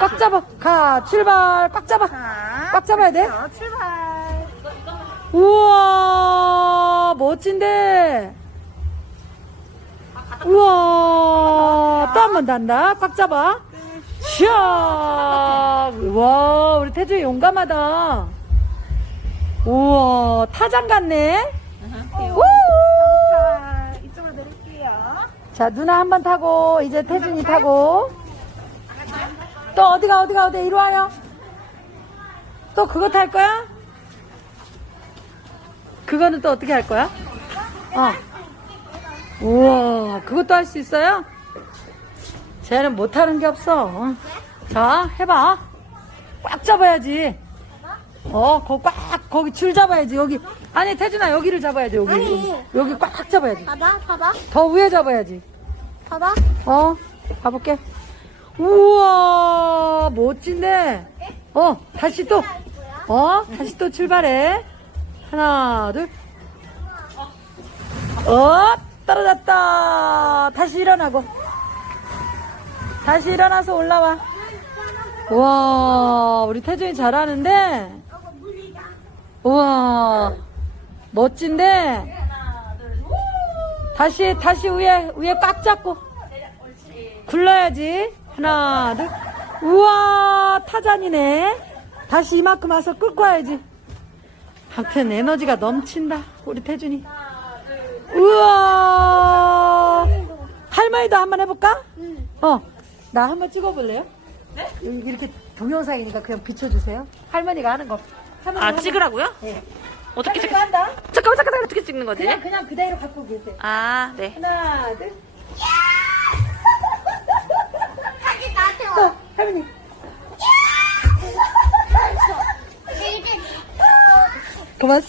꽉 잡아. 가, 출발. 꽉 잡아. 자, 꽉 잡아야 돼. 자, 출발. 우와, 멋진데. 우와, 또 한 번 단다. 꽉 잡아. 샤 와, 우리 태주이 용감하다. 우와, 타장 같네. 우! 자, 이쪽으로 내릴게요. 자, 누나 한 번 타고, 이제 태준이 타고. 또 어디가, 어디가, 어디, 이리 와요. 또 그거 탈 거야? 그거는 또 어떻게 할 거야? 어. 우와, 그것도 할 수 있어요? 쟤는 못하는 게 없어. 어. 자, 해봐. 꽉 잡아야지. 어, 거기 꽉, 거기 줄 잡아야지, 여기. 아니, 태준아, 여기를 잡아야지, 여기. 아니. 여기, 여기 꽉 잡아야지. 봐봐, 봐봐, 더 위에 잡아야지. 봐봐. 어, 가볼게. 우와, 멋진데. 어, 다시 또. 어, 다시 또 출발해. 하나, 둘. 어, 떨어졌다. 다시 일어나고. 다시 일어나서 올라와. 우와, 우리 태준이 잘하는데. 우와, 멋진데. 다시, 다시 위에, 위에 꽉 잡고. 굴러야지. 하나, 둘. 우와, 타잔이네. 다시 이만큼 와서 끌고 와야지. 한편 에너지가 넘친다. 우리 태준이. 우와. 할머니도 한번 해볼까? 응. 어. 나 한번 찍어볼래요? 네? 이렇게 동영상이니까 그냥 비춰주세요. 할머니가 하는 거. 할머니가 아 하는 거. 찍으라고요? 네. 어떻게 찍? 할머니가 한다. 잠깐만 잠깐만 어떻게 찍는 거지? 그냥, 그냥 그대로 갖고 계세요. 아 네. 하나, 둘. 하기 나한테 또, 와. 할